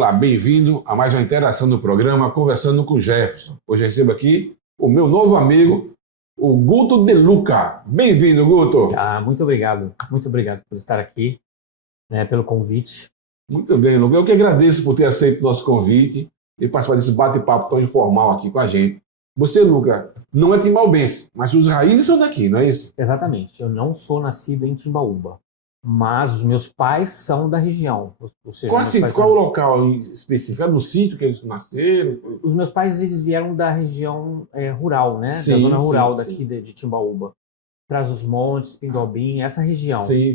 Olá, bem-vindo a mais uma interação do programa Conversando com Jefferson. Hoje eu recebo aqui o meu novo amigo, o Guto De Luca. Bem-vindo, Guto. Muito obrigado por estar aqui, né, pelo convite. Muito bem, Luca. Eu que agradeço por ter aceito o nosso convite e participar desse bate-papo tão informal aqui com a gente. Você, Luca, não é timbaúbense, mas suas raízes são daqui, não é isso? Exatamente, eu não sou nascido em Timbaúba, mas os meus pais são da região. Ou seja, Qual o local específico? É no sítio que eles nasceram? Os meus pais eles vieram da região rural, né? Sim, da zona rural sim. daqui de Timbaúba. Trás-os-Montes, Pindoobim, essa região. Sim.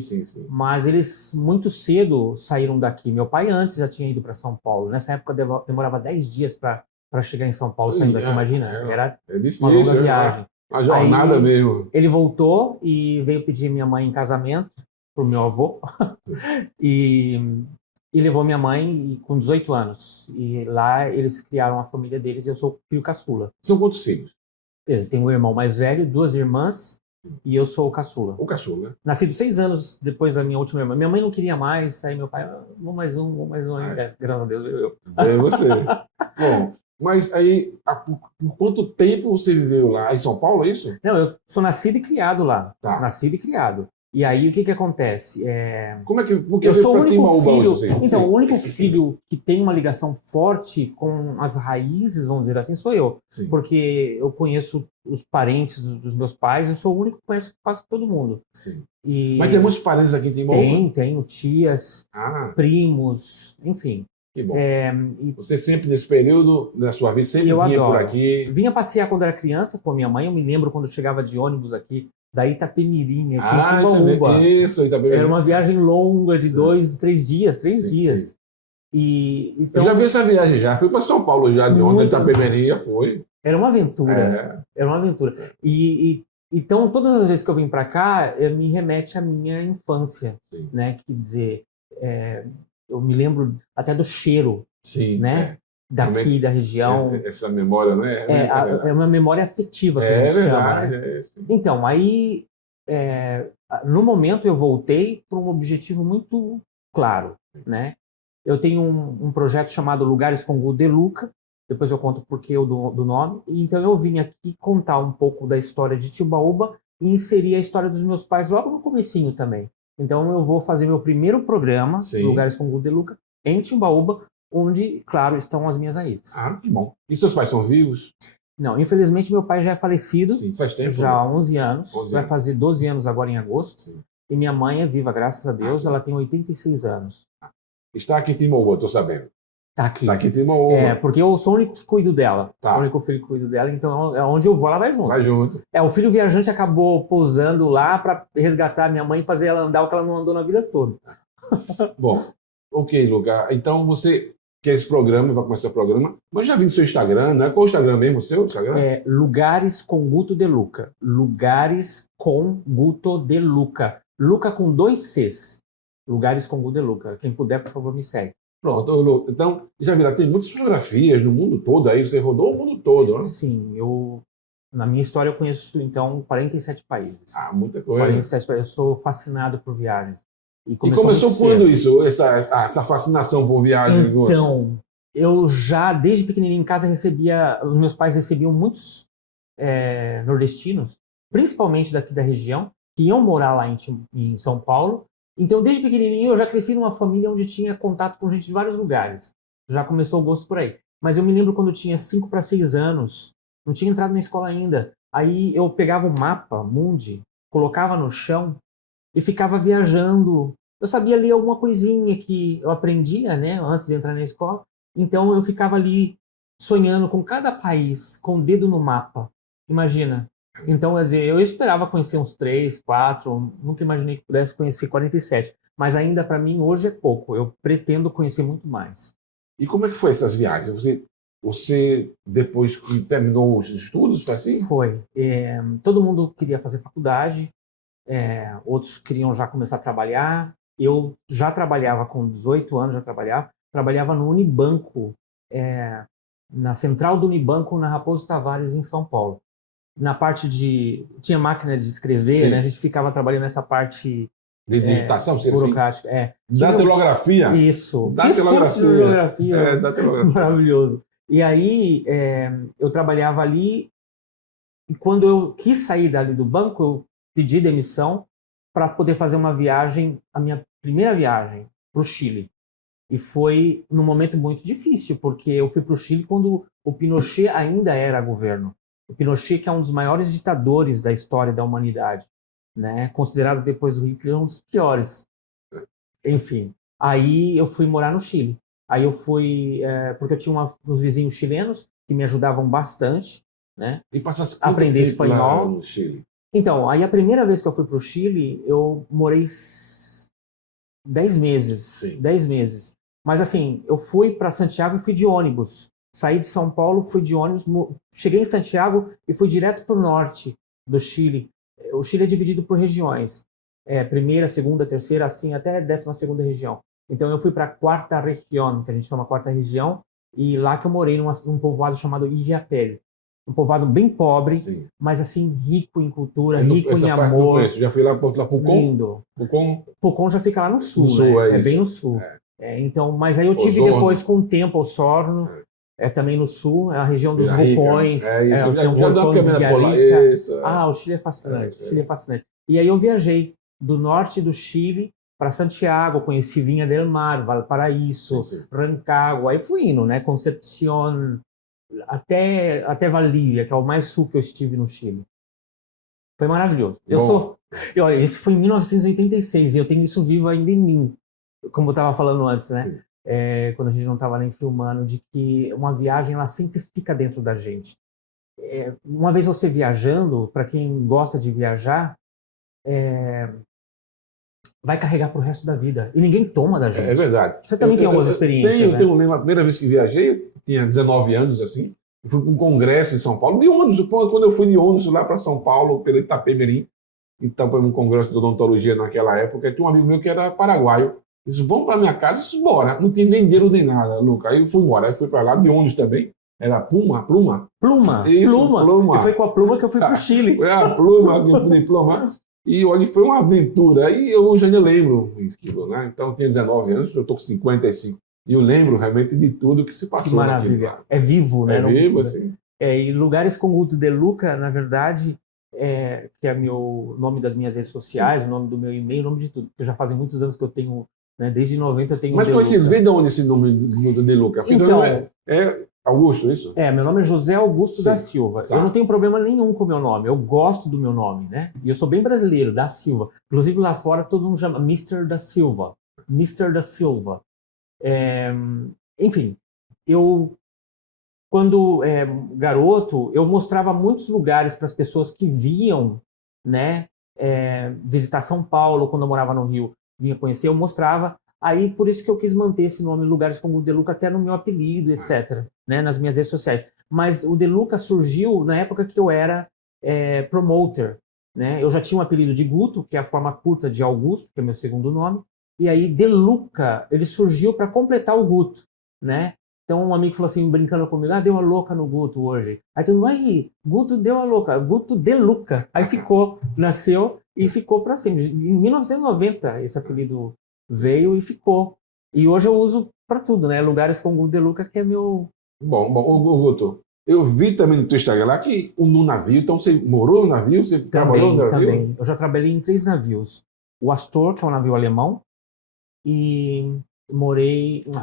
Mas eles muito cedo saíram daqui. Meu pai antes já tinha ido para São Paulo. Nessa época demorava 10 dias para chegar em São Paulo saindo daqui, imagina? Era difícil, uma longa viagem. Uma jornada Aí, mesmo. Ele voltou e veio pedir minha mãe em casamento pro meu avô e levou minha mãe com 18 anos. E lá eles criaram a família deles e eu sou filho caçula. São quantos filhos? Eu tenho um irmão mais velho, 2 irmãs e eu sou o caçula. O caçula, né? Nascido 6 anos depois da minha última irmã. Minha mãe não queria mais, aí meu pai, vou mais um. Graças a Deus, eu. É você. Bom, mas aí, por quanto tempo você viveu lá? Em São Paulo, é isso? Não, eu sou nascido e criado lá. Tá. Nascido e criado. E aí, o que acontece? Como é que... Porque eu sou o único Timbaúba filho... hoje, assim? Então, o único filho que tem uma ligação forte com as raízes, vamos dizer assim, sou eu. Sim. Porque eu conheço os parentes dos meus pais, eu sou o único que conheço quase todo mundo. Sim. E Mas tem muitos parentes aqui em Timbaúba? tenho tias, primos, enfim. Que bom. Você sempre, nesse período da sua vida, sempre vinha por aqui? Vinha passear quando era criança com a minha mãe. Eu me lembro quando eu chegava de ônibus aqui da Itapemirim, aqui em Timbaúba. Isso, Itapemirim. Era uma viagem longa de 2, 3 dias, 3 dias. Sim. E, então, eu já vi essa viagem já. Fui para São Paulo já, de onde Itapemirim já foi. Era uma aventura. Era uma aventura. Então, todas as vezes que eu vim para cá, me remete à minha infância, né? Quer dizer, eu me lembro até do cheiro, né? Daqui, da região. Essa memória, não é? É uma memória afetiva que a gente chama, né? Então, aí, no momento eu voltei para um objetivo muito claro, né? Eu tenho um projeto chamado Lugares com Guto De Luca, depois eu conto o porquê do nome. Então eu vim aqui contar um pouco da história de Timbaúba e inserir a história dos meus pais logo no comecinho também. Então eu vou fazer meu primeiro programa, Lugares com Guto De Luca, em Timbaúba, onde, claro, estão as minhas raízes. Que bom. E seus pais são vivos? Não, infelizmente meu pai já é falecido. Sim, faz tempo. Já há 11 anos. Vai fazer 12 anos agora em agosto. Sim. E minha mãe é viva, graças a Deus. Ela tem 86 anos. Está aqui em Timbaúba, estou sabendo. Está aqui. Está aqui em Timbaúba. Porque eu sou o único que cuido dela. Tá. O único filho que cuido dela. Então, onde eu vou, ela vai junto. Vai junto. O filho viajante acabou pousando lá para resgatar minha mãe e fazer ela andar o que ela não andou na vida toda. Bom, ok, Luca. Então você quer esse programa, vai começar o programa. Mas já vi no seu Instagram, né? Qual o Instagram mesmo, o seu Instagram? Lugares com Guto De Luca. Lugares com Guto De Luca. Luca com 2 Cs. Lugares com Guto De Luca. Quem puder, por favor, me segue. Pronto, então, já vi lá, tem muitas fotografias no mundo todo, aí você rodou o mundo todo, né? Sim, na minha história eu conheço, então, 47 países. Muita coisa. 47 países. Eu sou fascinado por viagens. E começou quando isso, essa fascinação por viagem? Então, eu já, desde pequenininho em casa, os meus pais recebiam muitos nordestinos, principalmente daqui da região, que iam morar lá em São Paulo. Então, desde pequenininho, eu já cresci numa família onde tinha contato com gente de vários lugares. Já começou o gosto por aí. Mas eu me lembro quando eu tinha 5 para 6 anos, não tinha entrado na escola ainda. Aí eu pegava o mapa Mundi, colocava no chão e ficava viajando. Eu sabia ler alguma coisinha que eu aprendia, né, antes de entrar na escola. Então, eu ficava ali sonhando com cada país, com o dedo no mapa. Imagina. Então, quer dizer, eu esperava conhecer uns 3, 4, nunca imaginei que pudesse conhecer 47. Mas ainda, para mim, hoje é pouco. Eu pretendo conhecer muito mais. E como é que foi essas viagens? Você depois que terminou os estudos, foi assim? Foi. Todo mundo queria fazer faculdade, outros queriam já começar a trabalhar. Eu já trabalhava com 18 anos, trabalhava no Unibanco, na central do Unibanco, na Raposo Tavares, em São Paulo. Na parte tinha máquina de escrever, né? A gente ficava trabalhando nessa parte De digitação, seria assim? burocrática. Datilografia? Isso. Fiz Datilografia. curso de geografia. Datilografia. Maravilhoso. E aí, eu trabalhava ali, e quando eu quis sair dali do banco, eu pedi demissão para poder fazer uma viagem, a minha primeira viagem para o Chile. E foi num momento muito difícil, porque eu fui para o Chile quando o Pinochet ainda era governo. O Pinochet, que é um dos maiores ditadores da história da humanidade, né? Considerado depois do Hitler um dos piores. Enfim, aí eu fui morar no Chile. Aí eu fui, porque eu tinha uns vizinhos chilenos que me ajudavam bastante, né? E passasse Aprender quanto tempo lá espanhol. no Chile? Então, aí a primeira vez que eu fui para o Chile, eu morei 10 meses. Sim. 10 meses. Mas assim, eu fui para Santiago e fui de ônibus. Saí de São Paulo, fui de ônibus, cheguei em Santiago e fui direto para o norte do Chile. O Chile é dividido por regiões. Primeira, segunda, terceira, assim, até 12ª região. Então eu fui para a quarta região, que a gente chama quarta região, e lá que eu morei num povoado chamado Illapel. Um povoado bem pobre, Sim. mas assim, rico em cultura, Eu não- rico essa em parte eu não amor. conheço. Já fui lá para Pucón? Lindo. Pucón? Pucón já fica lá no sul, No sul, né? é Bem isso. no sul. Então, mas aí eu tive Osorno. depois, com o tempo, Osorno, também no sul, é a região dos Vila Rica. vulcões. É isso. Tem o Já dá uma vulcão de caminhada por lá. Villarrica. Isso. O Chile é fascinante. O Chile é fascinante. E aí eu viajei do norte do Chile para Santiago, conheci Vinha del Mar, Valparaíso, Sim. Rancagua, aí fui indo, né? Concepción, até Valdívia, que é o mais sul que eu estive no Chile. Foi maravilhoso. E olha, isso foi em 1986 e eu tenho isso vivo ainda em mim, como eu estava falando antes, né? Quando a gente não estava nem filmando, de que uma viagem ela sempre fica dentro da gente. Uma vez você viajando, para quem gosta de viajar, vai carregar para o resto da vida. E ninguém toma da gente. É verdade. Você também tem algumas experiências, Eu né? lembro, a primeira vez que viajei, eu tinha 19 anos, assim, eu fui para um congresso em São Paulo, de ônibus. Quando eu fui de ônibus lá para São Paulo, pelo Itapemirim, então foi um congresso de odontologia naquela época, tinha um amigo meu que era paraguaio. Eles vão para minha casa, isso bora. Não tinha nem dinheiro nem nada, Luca. Aí eu fui embora, aí fui para lá de ônibus também. Era Pluma? Isso, Pluma. E foi com a Pluma que eu fui para o Chile. Foi a Pluma, que eu fui de Pluma. E olha, foi uma aventura. E eu hoje ainda lembro aquilo, né? Então eu tinha 19 anos, eu estou com 55. E eu lembro realmente de tudo que se passou. Que maravilha. Naquilo. É vivo, né? É vivo, assim. E lugares como o de Luca, na verdade, que é o nome das minhas redes sociais, o nome do meu e-mail, o nome de tudo. Porque já fazem muitos anos que eu tenho, né? Desde 90 eu tenho Mas o foi De assim, Luca. vem de onde esse nome do De Luca? Porque Então, é Augusto, isso? meu nome é José Augusto da Silva. Tá. Eu não tenho problema nenhum com o meu nome. Eu gosto do meu nome, né? E eu sou bem brasileiro, da Silva. Inclusive lá fora todo mundo chama Mr. da Silva. Mr. da Silva. Enfim, quando garoto, eu mostrava muitos lugares para as pessoas que viam, né? Visitar São Paulo, quando eu morava no Rio, vinha conhecer, eu mostrava. Aí, por isso que eu quis manter esse nome, lugares como o De Luca, até no meu apelido, etc., né, nas minhas redes sociais. Mas o De Luca surgiu na época que eu era promoter, né? Eu já tinha um apelido de Guto, que é a forma curta de Augusto, que é meu segundo nome. E aí, De Luca, ele surgiu para completar o Guto, né? Então, um amigo falou assim, brincando comigo, deu a louca no Guto hoje. Aí todo mundo, aí, Guto deu a louca, Guto De Luca. Aí nasceu e ficou para sempre. Em 1990, esse apelido veio e ficou. E hoje eu uso para tudo, né? Lugares como o De Luca, que é meu... Bom, Guto, eu vi também no teu Instagram lá que no navio, então você morou no navio, você trabalhou no navio? Também. Eu já trabalhei em 3 navios. O Astor, que é um navio alemão, e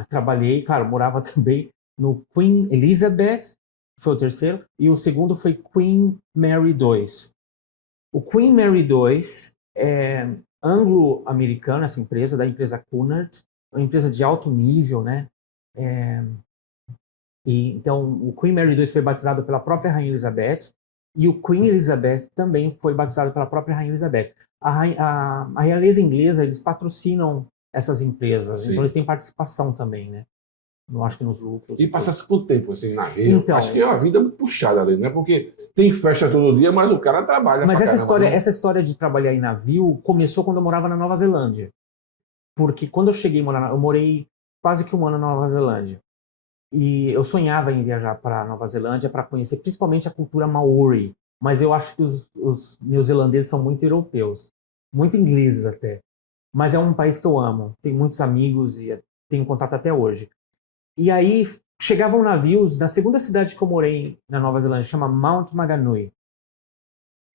trabalhei, claro, morava também no Queen Elizabeth, que foi o terceiro, e o segundo foi Queen Mary II. O Queen Mary II é anglo-americana, essa empresa, da empresa Cunard, uma empresa de alto nível, né? Então, o Queen Mary II foi batizado pela própria Rainha Elizabeth e o Queen Elizabeth também foi batizado pela própria Rainha Elizabeth. A realeza inglesa, eles patrocinam essas empresas, Sim. então eles têm participação também, né? Não acho que nos lucros. E passasse quanto tempo assim na navio? Então, acho que é uma vida muito puxada ali, né? Porque tem festa todo dia, mas o cara trabalha. Mas essa história de trabalhar em navio começou quando eu morava na Nova Zelândia. Porque quando eu cheguei a morar, eu morei quase que 1 ano na Nova Zelândia. E eu sonhava em viajar para a Nova Zelândia para conhecer principalmente a cultura maori. Mas eu acho que os neozelandeses são muito europeus, muito ingleses até. mas é um país que eu amo. Tenho muitos amigos e tenho contato até hoje. E aí chegavam navios na segunda cidade que eu morei na Nova Zelândia, chama Mount Maunganui.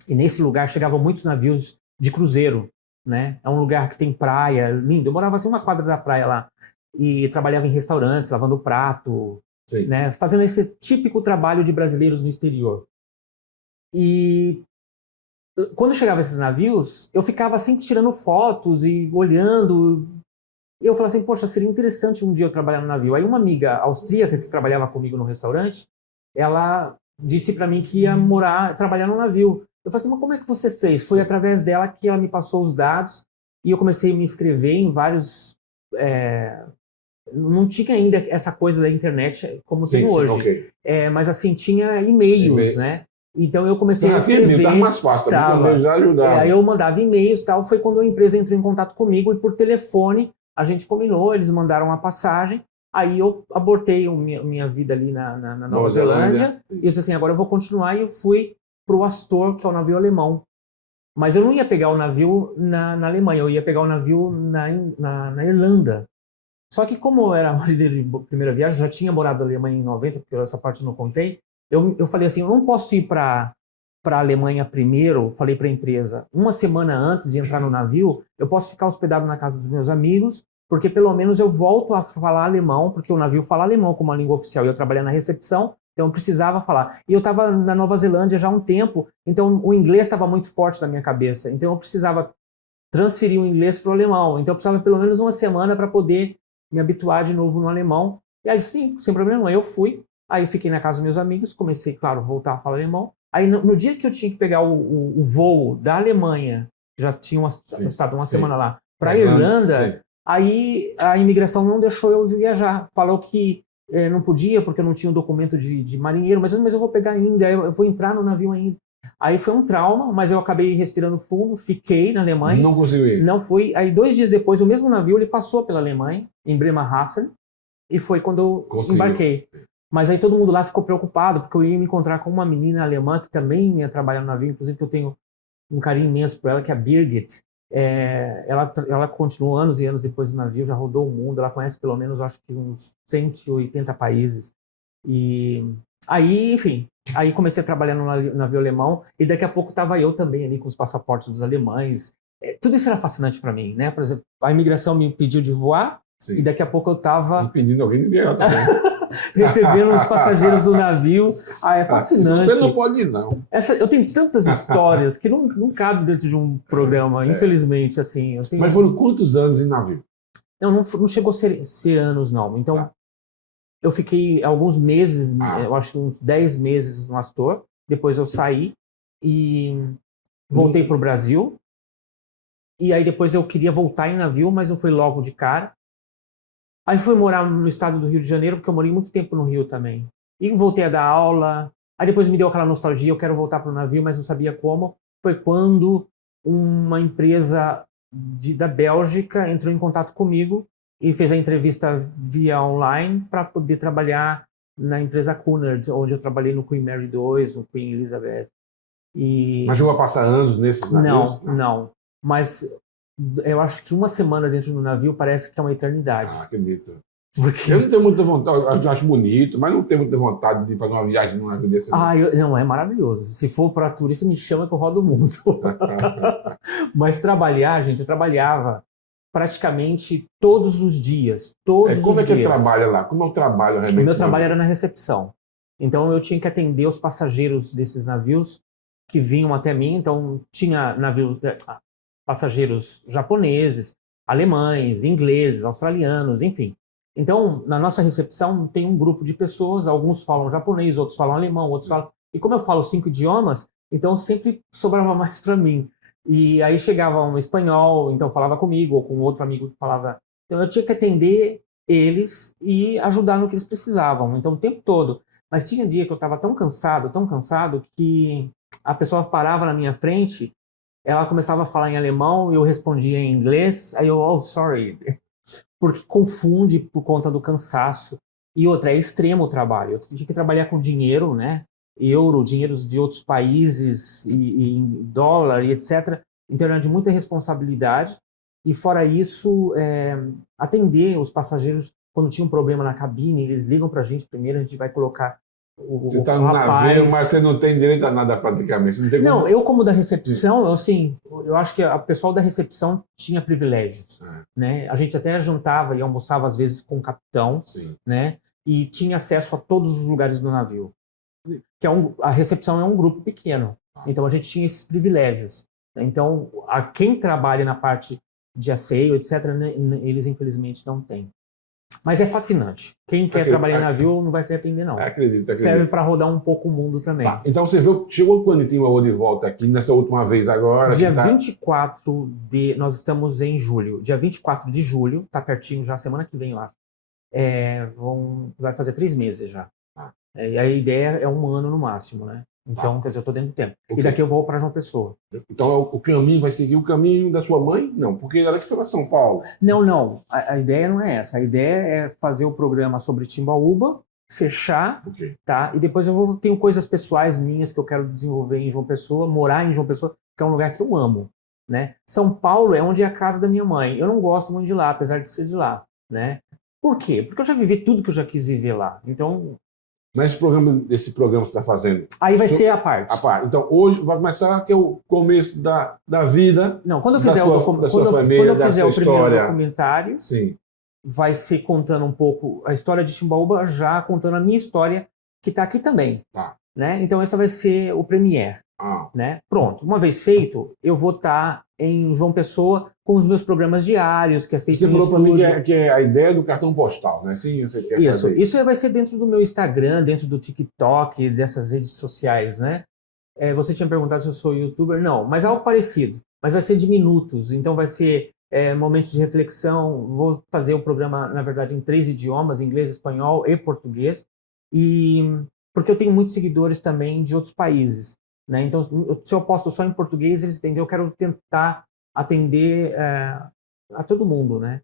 E nesse lugar chegavam muitos navios de cruzeiro, né? É um lugar que tem praia, lindo. Eu morava assim uma quadra da praia lá e trabalhava em restaurantes, lavando prato, Sim. né? Fazendo esse típico trabalho de brasileiros no exterior. E quando chegavam esses navios, eu ficava sempre tirando fotos e olhando. E eu falava assim, poxa, seria interessante um dia eu trabalhar no navio. Aí uma amiga austríaca que trabalhava comigo no restaurante, ela disse para mim que ia trabalhar no navio. Eu falei assim, mas como é que você fez? Foi através dela que ela me passou os dados e eu comecei a me inscrever em vários... não tinha ainda essa coisa da internet como tem hoje. Okay. Mas assim, tinha e-mails, né? Então eu comecei a escrever. Estava mais fácil, também já ajudava. Aí eu mandava e-mails e tal. Foi quando a empresa entrou em contato comigo e por telefone a gente combinou, eles mandaram a passagem. Aí eu abortei minha vida ali na Nova Zelândia. E eu disse assim, agora eu vou continuar. E eu fui para o Astor, que é o navio alemão. Mas eu não ia pegar o navio na Alemanha, eu ia pegar o navio na Irlanda. Só que como eu era marineiro de primeira viagem, já tinha morado na Alemanha em 90, porque essa parte eu não contei, eu falei assim, eu não posso ir para a Alemanha primeiro, falei para a empresa, uma semana antes de entrar no navio, eu posso ficar hospedado na casa dos meus amigos, porque pelo menos eu volto a falar alemão, porque o navio fala alemão como uma língua oficial, e eu trabalhei na recepção, então eu precisava falar. E eu estava na Nova Zelândia já há um tempo, então o inglês estava muito forte na minha cabeça, então eu precisava transferir o inglês para o alemão, então eu precisava pelo menos uma semana para poder me habituar de novo no alemão. E aí, sim, sem problema nenhum. Aí eu fui, aí fiquei na casa dos meus amigos, comecei, claro, a voltar a falar alemão. Aí no dia que eu tinha que pegar o voo da Alemanha, que já tinha estado uma semana lá, para a Irlanda, aí a imigração não deixou eu viajar. Falou que não podia, porque eu não tinha um documento de marinheiro, mas eu vou pegar ainda, eu vou entrar no navio ainda. Aí foi um trauma, mas eu acabei respirando fundo, fiquei na Alemanha. Não conseguiu ir? Não fui. Aí 2 dias depois, o mesmo navio, ele passou pela Alemanha, em Bremerhaven, e foi quando eu embarquei. Mas aí todo mundo lá ficou preocupado, porque eu ia me encontrar com uma menina alemã que também ia trabalhar no navio, inclusive que eu tenho um carinho imenso por ela, que é a Birgit. Ela continuou anos e anos depois do navio, já rodou o mundo, ela conhece pelo menos, acho que uns 180 países. E aí, enfim, aí comecei a trabalhar no navio alemão e daqui a pouco estava eu também ali com os passaportes dos alemães. Tudo isso era fascinante para mim, né? Por exemplo, a imigração me impediu de voar e daqui a pouco eu estava impedindo alguém de viajar também. recebendo os passageiros do navio. É fascinante. Você não pode ir, não. Eu tenho tantas histórias que não cabe dentro de um programa, infelizmente. Assim, Mas foram quantos anos em navio? Não chegou a ser anos, não. Então, eu fiquei alguns meses, eu acho que uns 10 meses no Astor. Depois eu saí e voltei para o Brasil. E aí depois eu queria voltar em navio, mas não foi logo de cara. Aí fui morar no estado do Rio de Janeiro, porque eu morei muito tempo no Rio também. E voltei a dar aula. Aí depois me deu aquela nostalgia, eu quero voltar para o navio, mas não sabia como. Foi quando uma empresa da Bélgica entrou em contato comigo e fez a entrevista via online para poder trabalhar na empresa Cunard, onde eu trabalhei no Queen Mary II, no Queen Elizabeth. Mas chegou a passar anos nesses navios? Não. Mas eu acho que uma semana dentro do navio parece que é uma eternidade. Acredito. Porque... Eu não tenho muita vontade, eu acho bonito, mas não tenho muita vontade de fazer uma viagem num navio desse. Não, é maravilhoso. Se for para turista, me chama que eu rodo o mundo. Mas trabalhar, gente, eu trabalhava praticamente todos os dias. Como é que trabalha lá? Como é o trabalho realmente? O meu trabalho era na recepção. Então eu tinha que atender os passageiros desses navios que vinham até mim. Então tinha passageiros japoneses, alemães, ingleses, australianos, enfim. Então, na nossa recepção tem um grupo de pessoas, alguns falam japonês, outros falam alemão, outros falam... E como eu falo 5 idiomas, então sempre sobrava mais para mim. E aí chegava um espanhol, então falava comigo, ou com outro amigo que falava... Então eu tinha que atender eles e ajudar no que eles precisavam, então o tempo todo. Mas tinha dia que eu estava tão cansado, que a pessoa parava na minha frente, ela começava a falar em alemão e eu respondia em inglês, aí eu, oh, sorry... Porque confunde por conta do cansaço. E outra, é extremo o trabalho. Eu tinha que trabalhar com dinheiro, né? Euro, dinheiros de outros países, e dólar, e etc. Então era de muita responsabilidade. E fora isso, atender os passageiros quando tinha um problema na cabine, eles ligam para a gente primeiro, a gente vai colocar Você está o no rapaz... navio, mas você não tem direito a nada praticamente. Você não, tem Não, como... eu como da recepção, eu acho que o pessoal da recepção tinha privilégios, né? A gente até jantava e almoçava às vezes com o capitão, Sim. né? E tinha acesso a todos os lugares do navio. Que a recepção é um grupo pequeno, então a gente tinha esses privilégios. Então, quem trabalha na parte de asseio, etc., né, eles infelizmente não têm. Mas é fascinante. Quem quer trabalhar em navio não vai se arrepender, não. Acredito. Serve para rodar um pouco o mundo também. Tá. Então você viu, chegou quando em Timbaúba de volta aqui, nessa última vez agora? Dia 24 de... Nós estamos em julho. Dia 24 de julho, tá pertinho já, semana que vem, eu acho. Vai fazer 3 meses já. E a ideia é 1 ano no máximo, né? Então, quer dizer, eu tô dentro do tempo. Okay. E daqui eu vou para João Pessoa. Então, o caminho vai seguir o caminho da sua mãe? Não, porque ela que foi para São Paulo. Não. A ideia não é essa. A ideia é fazer o programa sobre Timbaúba, fechar, tá? E depois tenho coisas pessoais minhas que eu quero desenvolver em João Pessoa, morar em João Pessoa, que é um lugar que eu amo, né? São Paulo é onde é a casa da minha mãe. Eu não gosto muito de lá, apesar de ser de lá, né? Por quê? Porque eu já vivi tudo que eu já quis viver lá. Então... Mas esse programa que você está fazendo... Aí vai ser a parte. Então, hoje vai começar que é o começo da vida. Não, quando eu fizer o primeiro documentário, sim, vai ser contando um pouco a história de Timbaúba, já contando a minha história, que está aqui também. Né? Então, esse vai ser o premiere. Né? Pronto, uma vez feito, eu vou estar em João Pessoa com os meus programas diários, que é feito Você falou para mim que é a ideia do cartão postal, né? Sim, você quer fazer isso vai ser dentro do meu Instagram, dentro do TikTok, dessas redes sociais, né? Você tinha perguntado se eu sou youtuber, não, mas algo parecido, mas vai ser de minutos, então vai ser momentos de reflexão. Vou fazer o programa, na verdade, em 3 idiomas, inglês, espanhol e português, porque eu tenho muitos seguidores também de outros países. Né? Então, se eu posto só em português, eles entendem. Eu quero tentar atender a todo mundo, né?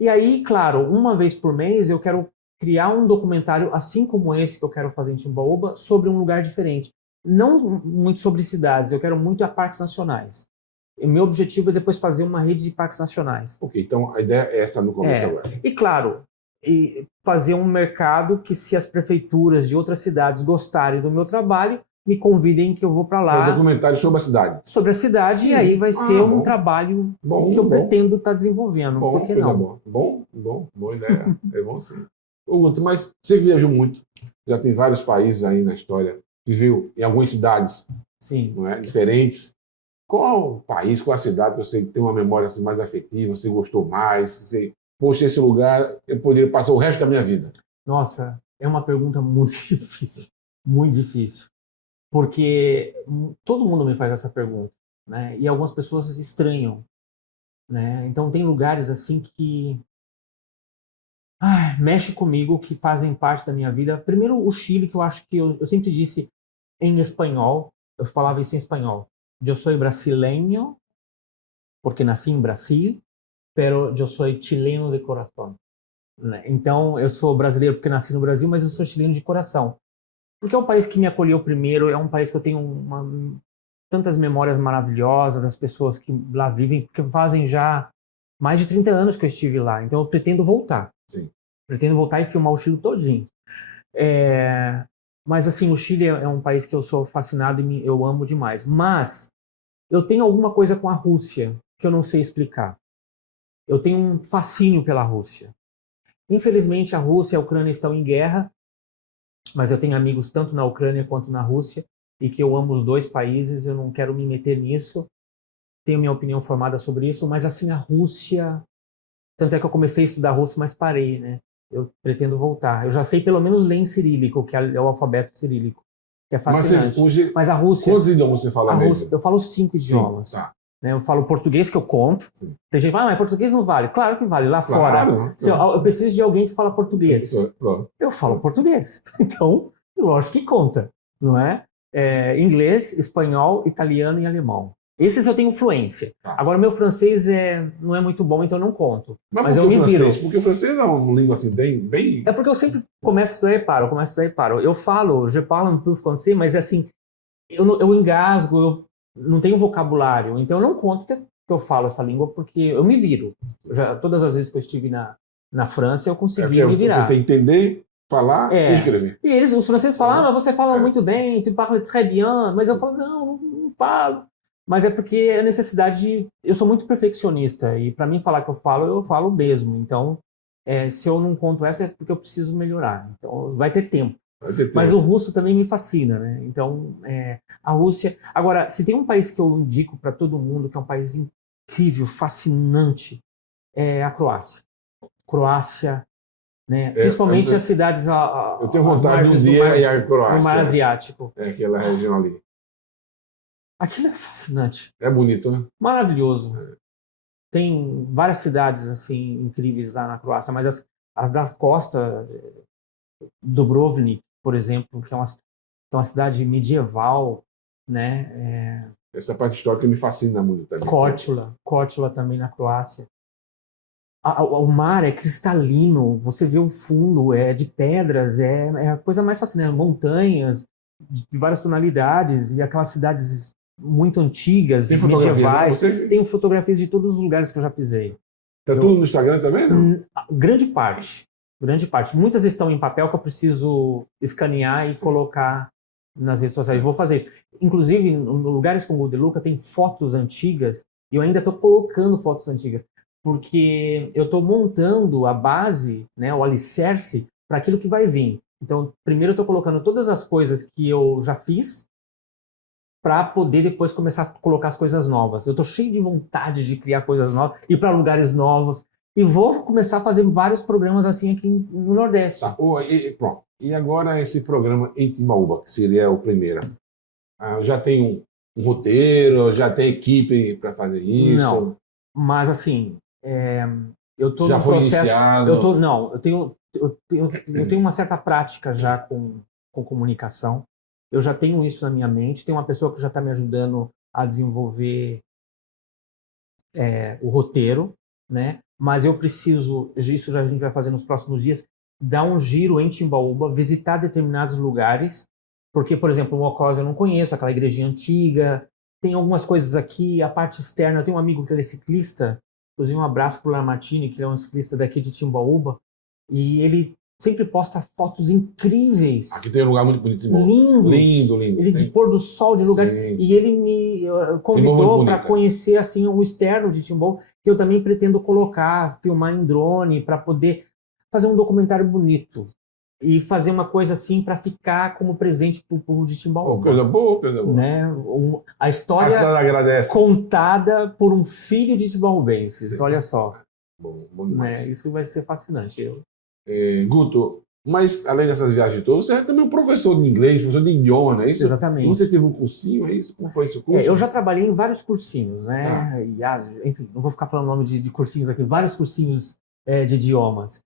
E aí, claro, uma vez por mês eu quero criar um documentário, assim como esse que eu quero fazer em Timbaúba, sobre um lugar diferente. Não muito sobre cidades, eu quero muito a parques nacionais. E meu objetivo é depois fazer uma rede de parques nacionais. Ok, então a ideia é essa no começo agora. E claro, fazer um mercado que, se as prefeituras de outras cidades gostarem do meu trabalho, me convidem que eu vou para lá. Um documentário sobre a cidade. Sobre a cidade. Sim. E aí vai ser um trabalho que eu pretendo estar desenvolvendo. Por que não? Boa ideia. É bom sim. Guto, mas você viajou muito, já tem vários países aí na história, viveu em algumas cidades, sim, não é? Diferentes. Qual o país, qual a cidade que você tem uma memória assim, mais afetiva, você gostou mais? Você, poxa, esse lugar eu poderia passar o resto da minha vida? Nossa, é uma pergunta muito difícil. Muito difícil. Porque todo mundo me faz essa pergunta, né? E algumas pessoas estranham, né? Então tem lugares assim que mexe comigo, que fazem parte da minha vida. Primeiro, o Chile, que eu acho que eu sempre disse em espanhol, eu falava isso em espanhol. Eu sou brasileño, porque nasci em Brasil, pero eu sou chileno de coração. Né? Então, eu sou brasileiro porque nasci no Brasil, mas eu sou chileno de coração. Porque é um país que me acolheu primeiro, é um país que eu tenho tantas memórias maravilhosas, as pessoas que lá vivem, porque fazem já mais de 30 anos que eu estive lá, então eu pretendo voltar. Sim. Pretendo voltar e filmar o Chile todinho. Mas assim, o Chile é um país que eu sou fascinado e eu amo demais. Mas eu tenho alguma coisa com a Rússia que eu não sei explicar. Eu tenho um fascínio pela Rússia. Infelizmente, a Rússia e a Ucrânia estão em guerra, mas eu tenho amigos tanto na Ucrânia quanto na Rússia, e que eu amo os dois países, eu não quero me meter nisso, tenho minha opinião formada sobre isso, mas assim, a Rússia... Tanto é que eu comecei a estudar russo, mas parei, né? Eu pretendo voltar. Eu já sei pelo menos ler em cirílico, que é o alfabeto cirílico, que é fascinante. Mas a Rússia... Quantos idiomas você fala mesmo? Eu falo 5 idiomas. Sim, tá. Eu falo português, que eu conto. Sim. Tem gente que fala, mas português não vale. Claro que vale, lá fora. Eu preciso de alguém que fala português. Eu falo português. Então, lógico que conta, não é? Inglês, espanhol, italiano e alemão. Esses eu tenho fluência. Agora, meu francês não é muito bom, então eu não conto. Mas eu me viro. Porque o francês é uma língua assim, bem... É porque eu sempre começo a estudar e paro. Eu falo, je parle un peu français, mas assim, eu engasgo, eu não tenho vocabulário, então eu não conto que que eu falo essa língua porque eu me viro. Todas as vezes que eu estive na França, eu consegui me virar. Você tem que entender, falar e escrever. E os franceses falam, mas você fala muito bem, tu parles très bien, mas eu falo, não falo. Mas é porque é necessidade eu sou muito perfeccionista, e para mim falar que eu falo mesmo. Então, se eu não conto essa, é porque eu preciso melhorar. Então, vai ter tempo. Mas o russo também me fascina, né? Então, a Rússia... Agora, se tem um país que eu indico para todo mundo, que é um país incrível, fascinante, é a Croácia. Croácia, né? Principalmente as cidades... eu tenho vontade de um dia ir à Croácia. No Mar Adriático. Aquela região ali. Aquilo é fascinante. É bonito, né? Maravilhoso. Tem várias cidades assim incríveis lá na Croácia, mas as da costa, Dubrovnik, por exemplo, que é uma cidade medieval, né? Essa parte histórica me fascina muito também. Korčula também na Croácia. O mar é cristalino, você vê o fundo, é de pedras, é a coisa mais fascinante. Montanhas de várias tonalidades e aquelas cidades muito antigas e medievais. Tenho fotografias de todos os lugares que eu já pisei. Tá tudo no Instagram também, não? Grande parte. Muitas estão em papel que eu preciso escanear e colocar nas redes sociais. Vou fazer isso. Inclusive, em lugares como o de Luca, tem fotos antigas e eu ainda estou colocando fotos antigas, porque eu estou montando a base, né, o alicerce para aquilo que vai vir. Então, primeiro eu estou colocando todas as coisas que eu já fiz para poder depois começar a colocar as coisas novas. Eu estou cheio de vontade de criar coisas novas, ir para lugares novos. E vou começar a fazer vários programas assim aqui no Nordeste. Tá. Pronto. E agora esse programa em Timbaúba, que seria o primeiro. Já tem um roteiro, já tem equipe para fazer isso? Não, mas assim, eu estou no foi processo... iniciado? Eu tenho uma certa prática já com comunicação. Eu já tenho isso na minha mente. Tem uma pessoa que já está me ajudando a desenvolver o roteiro, né? Mas eu preciso, isso já a gente vai fazer nos próximos dias, dar um giro em Timbaúba, visitar determinados lugares, porque, por exemplo, o Mocós eu não conheço, aquela igrejinha antiga, tem algumas coisas aqui, a parte externa, eu tenho um amigo que ele é ciclista, inclusive um abraço para o Lamartine, que ele é um ciclista daqui de Timbaúba, e ele sempre posta fotos incríveis. Aqui tem um lugar muito bonito. Lindo. Ele de pôr do sol, de lugares. Sim. E ele me convidou para conhecer assim o externo de Timbaúba, que eu também pretendo colocar, filmar em drone, para poder fazer um documentário bonito. E fazer uma coisa assim para ficar como presente para o povo de Timbaúba. Coisa boa. Né? A história contada por um filho de timbaúbenses. Olha só. Bom né? Isso vai ser fascinante. Guto, mas além dessas viagens todas, você é também um professor de inglês, professor de idioma, não é isso? Exatamente. Você teve um cursinho, é isso? Como foi esse curso? Eu já trabalhei em vários cursinhos, né? Enfim, não vou ficar falando o nome de cursinhos aqui, vários cursinhos de idiomas.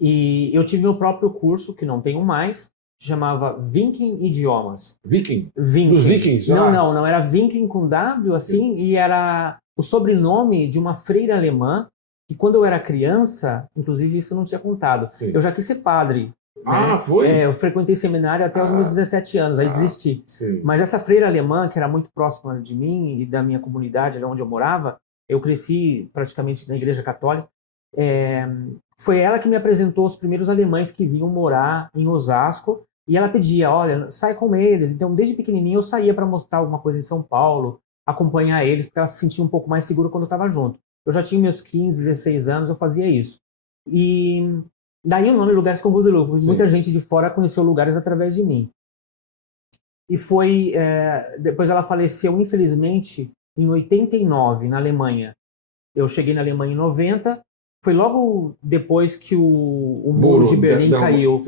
E eu tive meu próprio curso, que não tenho mais, que chamava Viking Idiomas. Viking? Dos Vikings? Não, era Viking com W, assim, e era o sobrenome de uma freira alemã, que quando eu era criança, inclusive isso eu não tinha contado, eu já quis ser padre. Né? Foi? Eu frequentei seminário até os meus 17 anos, aí desisti. Sim. Mas essa freira alemã, que era muito próxima de mim e da minha comunidade, onde eu morava, eu cresci praticamente na igreja católica, foi ela que me apresentou os primeiros alemães que vinham morar em Osasco, e ela pedia, olha, sai com eles. Então, desde pequenininho, eu saía para mostrar alguma coisa em São Paulo, acompanhar eles, porque ela se sentia um pouco mais segura quando eu estava junto. Eu já tinha meus 15, 16 anos, eu fazia isso. E daí o nome Lugares com Guadalupe. Muita gente de fora conheceu lugares através de mim. E foi... depois ela faleceu, infelizmente, em 89, na Alemanha. Eu cheguei na Alemanha em 90. Foi logo depois que o muro de Berlim caiu.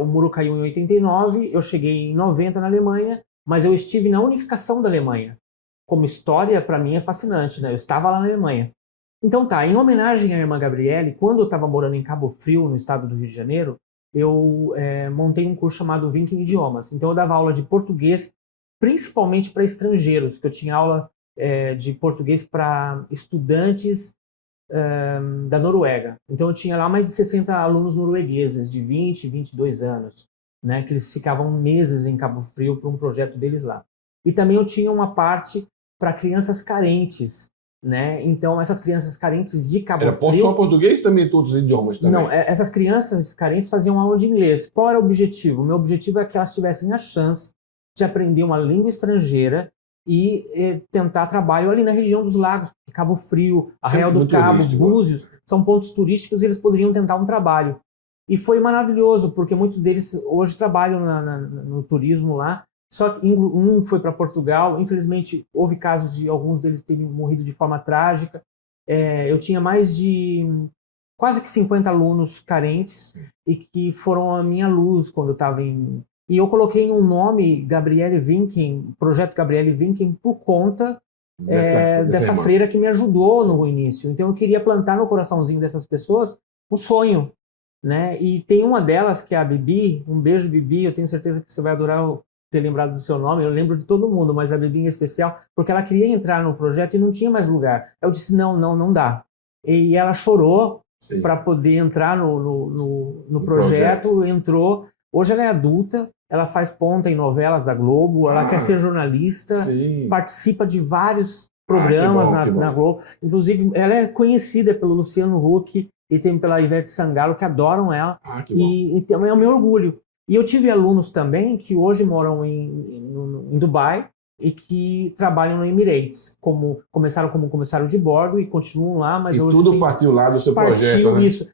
O muro caiu em 89. Eu cheguei em 90 na Alemanha, mas eu estive na unificação da Alemanha. Como história, para mim, é fascinante, né? Eu estava lá na Alemanha. Então em homenagem à irmã Gabriele, quando eu estava morando em Cabo Frio, no estado do Rio de Janeiro, eu montei um curso chamado Viking Idiomas. Então eu dava aula de português, principalmente para estrangeiros, que eu tinha aula de português para estudantes da Noruega. Então eu tinha lá mais de 60 alunos noruegueses, de 20, 22 anos, né, que eles ficavam meses em Cabo Frio para um projeto deles lá. E também eu tinha uma parte para crianças carentes, né? Então, essas crianças carentes de Cabo Era Frio... só português, também todos os idiomas também? Não, essas crianças carentes faziam aula de inglês. Qual era o objetivo? O meu objetivo é que elas tivessem a chance de aprender uma língua estrangeira e tentar trabalho ali na região dos lagos, Cabo Frio, Arraial do Cabo, Búzios, são pontos turísticos e eles poderiam tentar um trabalho. E foi maravilhoso, porque muitos deles hoje trabalham no turismo lá. Só que um foi para Portugal, infelizmente houve casos de alguns deles terem morrido de forma trágica. Eu tinha mais de quase que 50 alunos carentes e que foram a minha luz quando eu estava em... E eu coloquei um nome, Gabriele Vinken, Projeto Gabriele Vinken, por conta dessa freira que me ajudou no início. Então eu queria plantar no coraçãozinho dessas pessoas um sonho, né? E tem uma delas, que é a Bibi. Um beijo, Bibi. Eu tenho certeza que você vai adorar ter lembrado do seu nome. Eu lembro de todo mundo, mas a Bibi em especial, porque ela queria entrar no projeto e não tinha mais lugar. Eu disse, não dá. E ela chorou para poder entrar no projeto, entrou. Hoje ela é adulta, ela faz ponta em novelas da Globo, ela quer ser jornalista, participa de vários programas na Globo. Inclusive, ela é conhecida pelo Luciano Huck e tem pela Ivete Sangalo, que adoram ela. Então é o meu orgulho. E eu tive alunos também que hoje moram em Dubai e que trabalham no Emirates, começaram como comissário de bordo e continuam lá, mas e tudo partiu lá do seu projeto, né? Isso.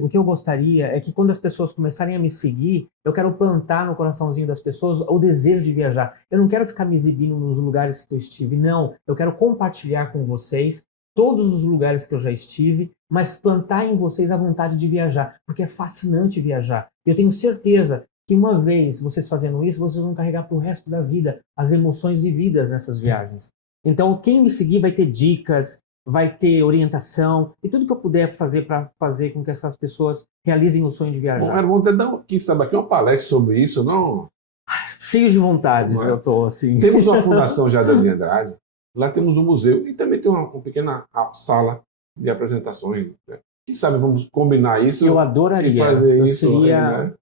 O que eu gostaria é que quando as pessoas começarem a me seguir, eu quero plantar no coraçãozinho das pessoas o desejo de viajar. Eu não quero ficar me exibindo nos lugares que eu estive, não. Eu quero compartilhar com vocês todos os lugares que eu já estive, mas plantar em vocês a vontade de viajar, porque é fascinante viajar. Eu tenho certeza que uma vez vocês fazendo isso, vocês vão carregar para o resto da vida as emoções vividas nessas viagens. Então, quem me seguir vai ter dicas, vai ter orientação e tudo que eu puder fazer para fazer com que essas pessoas realizem o sonho de viajar. Bom, vamos dar quem sabe aqui uma palestra sobre isso, não? Cheio de vontade, eu tô assim. Temos uma fundação Jardim de Andrade, lá temos um museu e também tem uma pequena sala de apresentações. Né? Quem sabe vamos combinar isso? Eu adoraria. E fazer isso. Seria...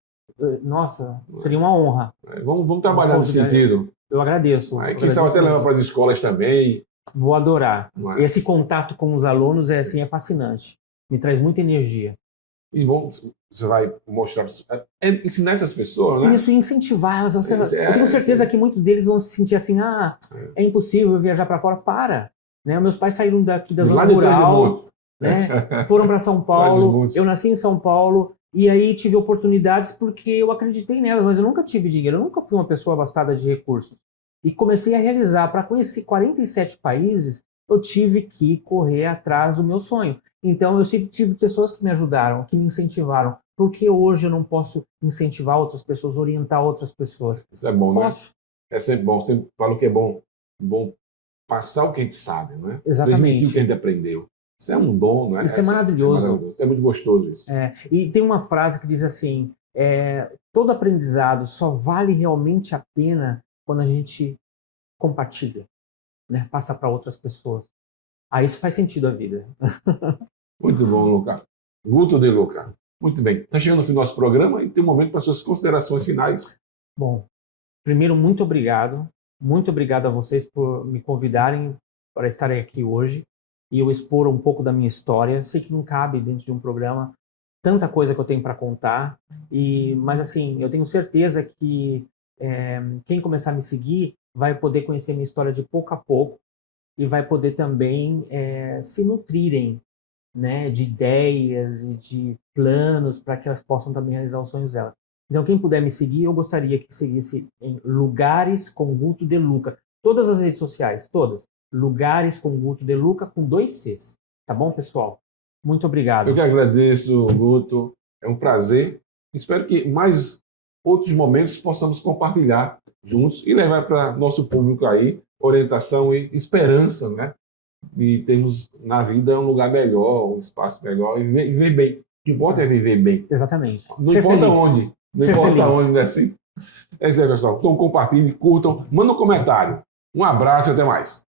Nossa, seria uma honra. Vamos trabalhar nesse sentido. Eu agradeço. Quem sabe até levar para as escolas também. Vou adorar. Esse contato com os alunos é fascinante. Me traz muita energia. E bom, você vai mostrar, ensinar essas pessoas, né? Isso, incentivar elas. Eu tenho certeza que muitos deles vão se sentir assim, é impossível viajar para fora. Para! Né? Meus pais saíram daqui da zona rural, né? Foram para São Paulo. Eu nasci em São Paulo. E aí tive oportunidades porque eu acreditei nelas, mas eu nunca tive dinheiro, eu nunca fui uma pessoa abastada de recursos. E comecei a realizar, para conhecer 47 países, eu tive que correr atrás do meu sonho. Então eu sempre tive pessoas que me ajudaram, que me incentivaram. Porque hoje eu não posso incentivar outras pessoas, orientar outras pessoas? Isso é bom, posso. Né? É sempre bom, sempre falo que é bom passar o que a gente sabe, né? Exatamente. Transmitir o que a gente aprendeu. Isso é um dom, não é? Isso é maravilhoso. É muito gostoso isso. E tem uma frase que diz assim, todo aprendizado só vale realmente a pena quando a gente compartilha, né? Passa para outras pessoas. Isso faz sentido a vida. Muito bom, Luca. Guto de Luca. Muito bem. Está chegando no fim do nosso programa e tem um momento para suas considerações finais. Bom, primeiro, muito obrigado. Muito obrigado a vocês por me convidarem para estarem aqui hoje e eu expor um pouco da minha história. Eu sei que não cabe dentro de um programa tanta coisa que eu tenho para contar, mas assim, eu tenho certeza que quem começar a me seguir vai poder conhecer minha história de pouco a pouco e vai poder também se nutrirem, né, de ideias e de planos para que elas possam também realizar os sonhos delas. Então, quem puder me seguir, eu gostaria que seguisse em Lugares com Guto de Luca. Todas as redes sociais, todas. Lugares com Guto de Luca, com 2 Cs. Tá bom, pessoal? Muito obrigado. Eu que agradeço, Guto. É um prazer. Espero que mais outros momentos possamos compartilhar juntos e levar para nosso público aí orientação e esperança, né? De termos na vida um lugar melhor, um espaço melhor e viver bem. O que importa é viver bem. Exatamente. Não importa onde. Não importa onde, não é assim? É isso aí, pessoal. Então compartilhem, curtam, mandem um comentário. Um abraço e até mais.